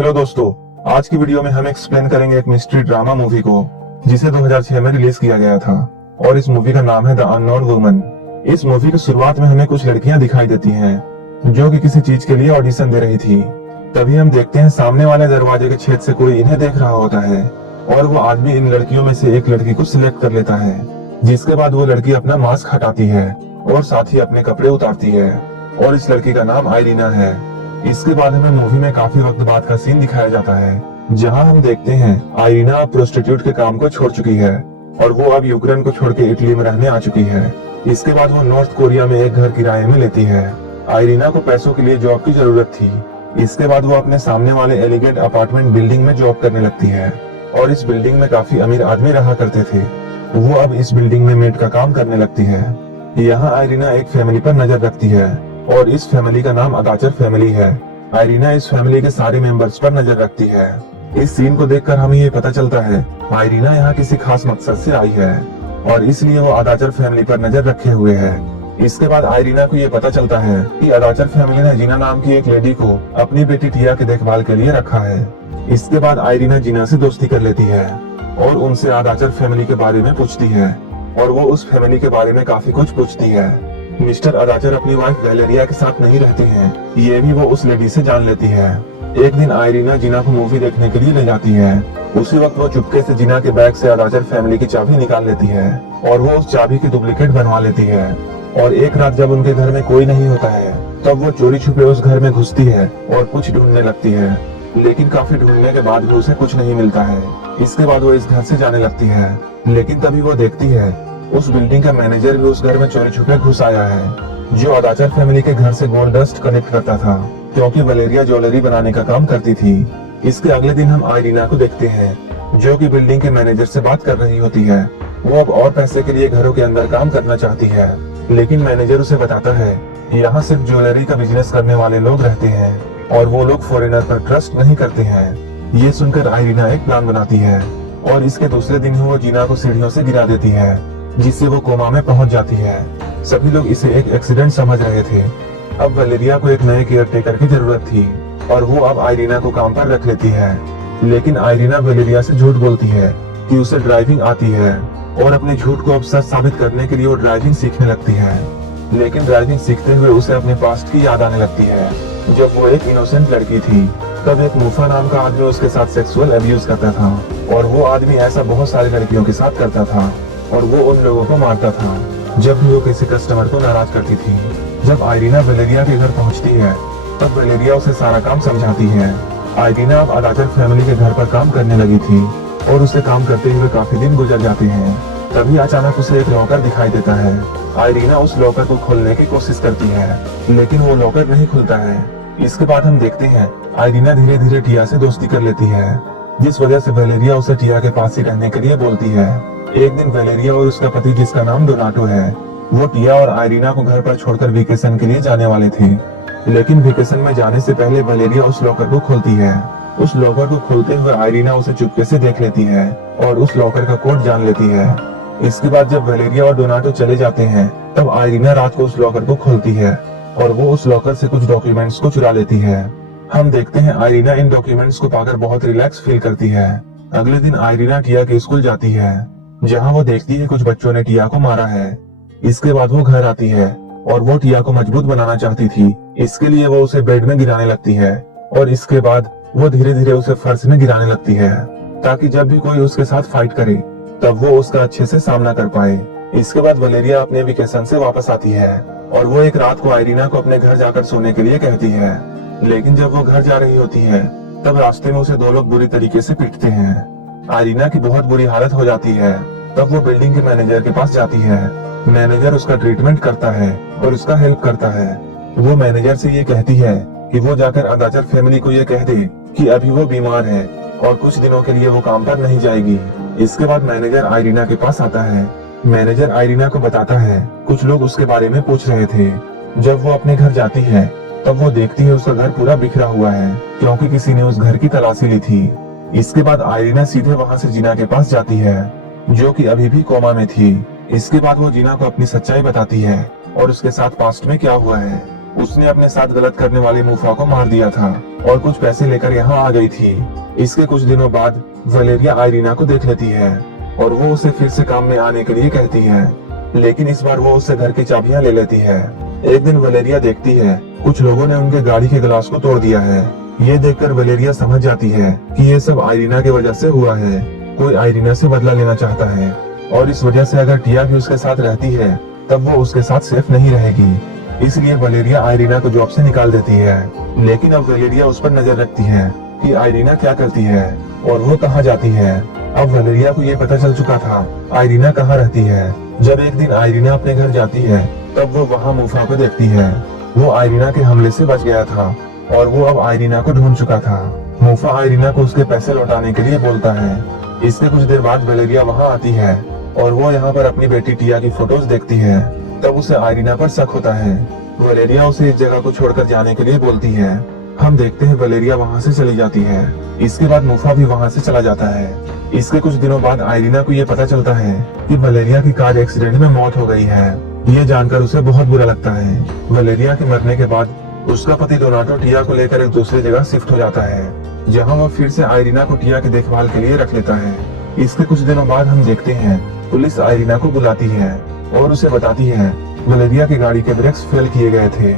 Hello दोस्तों, आज की वीडियो में हम एक्सप्लेन करेंगे एक मिस्ट्री ड्रामा मूवी को जिसे 2006 में रिलीज किया गया था और इस मूवी का नाम है द अननोन वुमन। इस मूवी की शुरुआत में हमें कुछ लड़कियां दिखाई देती हैं जो कि किसी चीज के लिए ऑडिशन दे रही थी। तभी हम देखते हैं सामने वाले दरवाजे के छेद से कोई इन्हें देख रहा होता है और वो आदमी इन लड़कियों में से एक लड़की को सिलेक्ट कर लेता है, जिसके बाद वो लड़की अपना मास्क हटाती है और साथ ही अपने कपड़े उतारती है और इस लड़की का नाम आइरीना है। इसके बाद हमें मूवी में काफी वक्त बाद का सीन दिखाया जाता है जहां हम देखते हैं आइरीना प्रोस्टिट्यूट के काम को छोड़ चुकी है और वो अब यूक्रेन को छोड़ के इटली में रहने आ चुकी है। इसके बाद वो नॉर्थ कोरिया में एक घर किराए में लेती है। आइरीना को पैसों के लिए जॉब की जरूरत थी। इसके बाद वो अपने सामने वाले एलिगेंट अपार्टमेंट बिल्डिंग में जॉब करने लगती है और इस बिल्डिंग में काफी अमीर आदमी रहा करते थे। वो अब इस बिल्डिंग में मेड का काम करने लगती है। यहाँ आइरीना एक फैमिली पर नजर रखती है और इस फैमिली का नाम अदाचर फैमिली है। आइरीना इस फैमिली के सारे मेंबर्स पर नजर रखती है। इस सीन को देखकर हमें ये पता चलता है आइरीना यहाँ किसी खास मकसद से आई है और इसलिए वो अदाचर फैमिली पर नजर रखे हुए है। इसके बाद आइरीना को ये पता चलता है कि अदाचर फैमिली ने जीना नाम की एक लेडी को अपनी बेटी टिया के देखभाल के लिए रखा है। इसके बाद आइरीना जीना से दोस्ती कर लेती है और उनसे अदाचर फैमिली के बारे में पूछती है और वो उस फैमिली के बारे में काफी कुछ पूछती है। मिस्टर अदाचर अपनी वाइफ वैलेरिया के साथ नहीं रहते हैं, ये भी वो उस लेडी से जान लेती है। एक दिन आइरीना जीना को मूवी देखने के लिए ले जाती है। उसी वक्त वो चुपके से जीना के बैग से अदाचर फैमिली की चाबी निकाल लेती है और वो उस चाबी की डुप्लीकेट बनवा लेती है। और एक रात जब उनके घर में कोई नहीं होता है तब वो चोरी छुपे उस घर में घुसती है और कुछ ढूंढने लगती है, लेकिन काफी ढूंढने के बाद भी उसे कुछ नहीं मिलता है। इसके बाद वो इस घर से जाने लगती है, लेकिन तभी वो देखती है उस बिल्डिंग का मैनेजर भी उस घर में चोरी छुपे घुस आया है, जो अदाचर फैमिली के घर से गोल्ड डस्ट कनेक्ट करता था क्योंकि वलेरिया ज्वेलरी बनाने का काम करती थी। इसके अगले दिन हम आइरीना को देखते हैं जो कि बिल्डिंग के मैनेजर से बात कर रही होती है। वो अब और पैसे के लिए घरों के अंदर काम करना चाहती है, लेकिन मैनेजर उसे बताता है यहाँ सिर्फ ज्वेलरी का बिजनेस करने वाले लोग रहते हैं और वो लोग फॉरेनर पर ट्रस्ट नहीं करते हैं। ये सुनकर आइरीना एक प्लान बनाती है और इसके दूसरे दिन ही वो जीना को सीढ़ियों से गिरा देती है, जिससे वो कोमा में पहुंच जाती है। सभी लोग इसे एक एक्सीडेंट समझ रहे थे। अब वलेरिया को एक नए केयर टेकर की जरूरत थी और वो अब आइरीना को काम पर रख लेती है, लेकिन आइरीना वलेरिया से झूठ बोलती है कि उसे ड्राइविंग आती है और अपने झूठ को अब सच साबित करने के लिए वो ड्राइविंग सीखने लगती है। लेकिन ड्राइविंग सीखते हुए उसे अपने पास्ट की याद आने लगती है जब वो एक इनोसेंट लड़की थी। तब एक मुफा नाम का आदमी उसके साथ सेक्सुअल अब्यूज करता था और वो आदमी ऐसा बहुत सारी लड़कियों के साथ करता था और वो उन लोगों को मारता था जब भी वो किसी कस्टमर को नाराज करती थी। जब आइरीना वलेरिया के घर पहुंचती है तब वलेरिया उसे सारा काम समझाती है। आइरीना अब अदाचर फैमिली के घर पर काम करने लगी थी और उसे काम करते हुए काफी दिन गुजर जाते हैं। तभी अचानक उसे एक लॉकर दिखाई देता है। आइरीना उस लॉकर को खोलने की कोशिश करती है, लेकिन वो लॉकर नहीं खुलता है। इसके बाद हम देखते हैं आइरीना धीरे धीरे टिया से दोस्ती कर लेती है, जिस वजह से वलेरिया उसे टिया के पास ही रहने के लिए बोलती है। एक दिन वलेरिया और उसका पति, जिसका नाम डोनाटो है, वो टिया और आइरीना को घर पर छोड़कर वेकेशन के लिए जाने वाले थे, लेकिन वेकेशन में जाने से पहले वलेरिया उस लॉकर को खोलती है। उस लॉकर को खोलते हुए आइरीना उसे चुपके से देख लेती है और उस लॉकर का कोड जान लेती है। इसके बाद जब वलेरिया और डोनाटो चले जाते हैं तब आइरीना रात को उस लॉकर को खोलती है और वो उस लॉकर से कुछ डॉक्यूमेंट्स को चुरा लेती है। हम देखते हैं आइरीना इन डॉक्यूमेंट्स को पाकर बहुत रिलैक्स फील करती है। अगले दिन आइरीना टिया के स्कूल जाती है जहां वो देखती है कुछ बच्चों ने टिया को मारा है। इसके बाद वो घर आती है और वो टिया को मजबूत बनाना चाहती थी, इसके लिए वो उसे बेड में गिराने लगती है और इसके बाद वो धीरे धीरे उसे फर्श में गिराने लगती है ताकि जब भी कोई उसके साथ फाइट करे तब वो उसका अच्छे से सामना कर पाए। इसके बाद वलेरिया अपने वेकेशन से वापस आती है और वो एक रात को आइरीना को अपने घर जाकर सोने के लिए कहती है, लेकिन जब वो घर जा रही होती है तब रास्ते में उसे दो लोग बुरी तरीके से पीटते हैं। आइरीना की बहुत बुरी हालत हो जाती है। तब वो बिल्डिंग के मैनेजर के पास जाती है। मैनेजर उसका ट्रीटमेंट करता है और उसका हेल्प करता है। वो मैनेजर से ये कहती है कि वो जाकर अदाचर फैमिली को ये कह दे कि अभी वो बीमार है और कुछ दिनों के लिए वो काम पर नहीं जाएगी। इसके बाद मैनेजर आइरीना के पास आता है। मैनेजर आइरीना को बताता है कुछ लोग उसके बारे में पूछ रहे थे। जब वो अपने घर जाती है तब वो देखती है उसका घर पूरा बिखरा हुआ है क्योंकि किसी ने उस घर की तलाशी ली थी। इसके बाद आइरीना सीधे वहाँ से जीना के पास जाती है जो कि अभी भी कोमा में थी। इसके बाद वो जीना को अपनी सच्चाई बताती है और उसके साथ पास्ट में क्या हुआ है। उसने अपने साथ गलत करने वाले मुफा को मार दिया था और कुछ पैसे लेकर यहाँ आ गई थी। इसके कुछ दिनों बाद वलेरिया आयरीना को देख लेती है और वो उसे फिर से काम में आने के लिए कहती है, लेकिन इस बार वो उससे घर की चाबियां ले लेती है। एक दिन वलेरिया देखती है कुछ लोगों ने उनके गाड़ी के ग्लास को तोड़ दिया है। ये देखकर वलेरिया समझ जाती है कि ये सब आयरीना की वजह से हुआ है। कोई आयरीना से बदला लेना चाहता है और इस वजह से अगर टिया भी उसके साथ रहती है तब वो उसके साथ सेफ नहीं रहेगी। इसलिए वलेरिया आयरीना को जॉब से निकाल देती है। लेकिन अब वलेरिया उस पर नजर रखती है कि आयरीना क्या करती है और वो कहाँ जाती है। अब वलेरिया को ये पता चल चुका था आयरीना कहाँ रहती है। जब एक दिन आयरीना अपने घर जाती है तब वो वहाँ मूफा को देखती है। वो आयरीना के हमले से बच गया था और वो अब आयरीना को ढूंढ चुका था। मूफा आयरीना को उसके पैसे लौटाने के लिए बोलता है। इसके कुछ देर बाद वलेरिया वहाँ आती है और वो यहाँ पर अपनी बेटी टिया की फोटोज देखती है। तब उसे आयरीना पर शक होता है। वलेरिया उसे इस जगह को छोड़कर जाने के लिए बोलती है। हम देखते हैं वलेरिया वहाँ से चली जाती है। इसके बाद मूफा भी वहाँ से चला जाता है। इसके कुछ दिनों बाद आयरीना को ये पता चलता है कि वलेरिया की कार एक्सीडेंट में मौत हो गई है। ये जानकर उसे बहुत बुरा लगता है। वलेरिया के मरने के बाद उसका पति डोनाटो टिया को लेकर एक दूसरी जगह शिफ्ट हो जाता है, जहाँ वो फिर से आयरीना को टिया की देखभाल के लिए रख लेता है। इसके कुछ दिनों बाद हम देखते हैं पुलिस आयरीना को बुलाती है और उसे बताती है वलेरिया की गाड़ी के ब्रेक्स फेल किए गए थे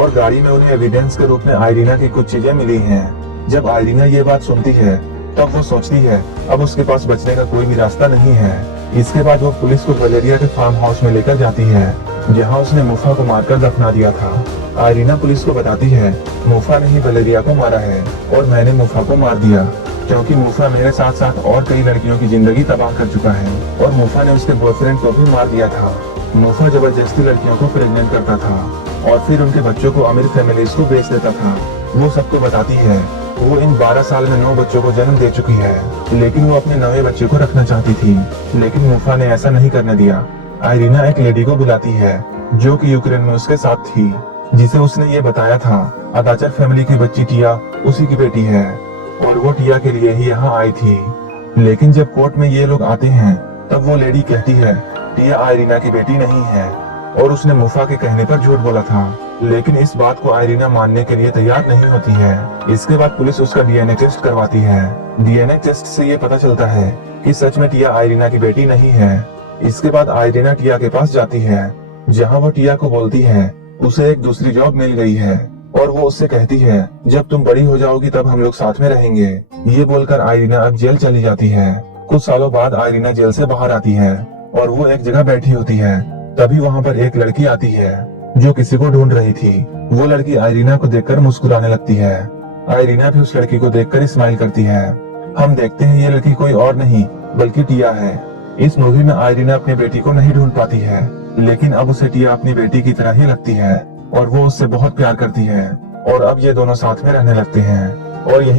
और गाड़ी में उन्हें एविडेंस के रूप में आयरीना की कुछ चीजें मिली हैं। जब आयरीना ये बात सुनती है तब वो सोचती है अब उसके पास बचने का कोई भी रास्ता नहीं है। इसके बाद वो पुलिस को वलेरिया के फार्म हाउस में लेकर जाती है, जहाँ उसने मूफा को मारकर दफना दिया था। आयरीना पुलिस को बताती है मूफा ने ही वलेरिया को मारा है और मैंने मूफा को मार दिया क्योंकि मूफा मेरे साथ साथ और कई लड़कियों की जिंदगी तबाह कर चुका है और मूफा ने उसके बॉयफ्रेंड को भी मार दिया था। मूफा जबरदस्ती लड़कियों को प्रेग्नेंट करता था और फिर उनके बच्चों को अमीर फैमिलीज को बेच देता था। वो सबको बताती है वो इन 12 साल में 9 बच्चों को जन्म दे चुकी है, लेकिन वो अपने 9वें बच्चे को रखना चाहती थी, लेकिन मूफा ने ऐसा नहीं करने दिया। आयरीना एक लेडी को बुलाती है जो कि यूक्रेन में उसके साथ थी, जिसे उसने ये बताया था अदाचर फैमिली की बच्ची टिया उसी की बेटी है और वो टिया के लिए ही यहाँ आई थी। लेकिन जब कोर्ट में ये लोग आते हैं तब वो लेडी कहती है टिया आयरीना की बेटी नहीं है और उसने मूफा के कहने पर झूठ बोला था। लेकिन इस बात को आयरीना मानने के लिए तैयार नहीं होती है। इसके बाद पुलिस उसका डीएनए टेस्ट करवाती है। डीएनए टेस्ट से ये पता चलता है कि सच में टिया आयरीना की बेटी नहीं है। इसके बाद आयरीना टिया के पास जाती है, जहाँ वो टिया को बोलती है उसे एक दूसरी जॉब मिल गई है और वो उससे कहती है जब तुम बड़ी हो जाओगी तब हम लोग साथ में रहेंगे। ये बोलकर आयरीना अब जेल चली जाती है। कुछ सालों बाद आयरीना जेल से बाहर आती है और वो एक जगह बैठी होती है। तभी वहाँ पर एक लड़की आती है जो किसी को ढूंढ रही थी। वो लड़की आयरीना को देखकर मुस्कुराने लगती है। आयरीना भी उस लड़की को देखकर स्माइल करती है। हम देखते हैं ये लड़की कोई और नहीं बल्कि टिया है। इस मूवी में आयरीना अपनी बेटी को नहीं ढूंढ पाती है, लेकिन अब उसे टिया अपनी बेटी की तरह ही लगती है और वो उससे बहुत प्यार करती है और अब ये दोनों साथ में रहने लगते हैं और यही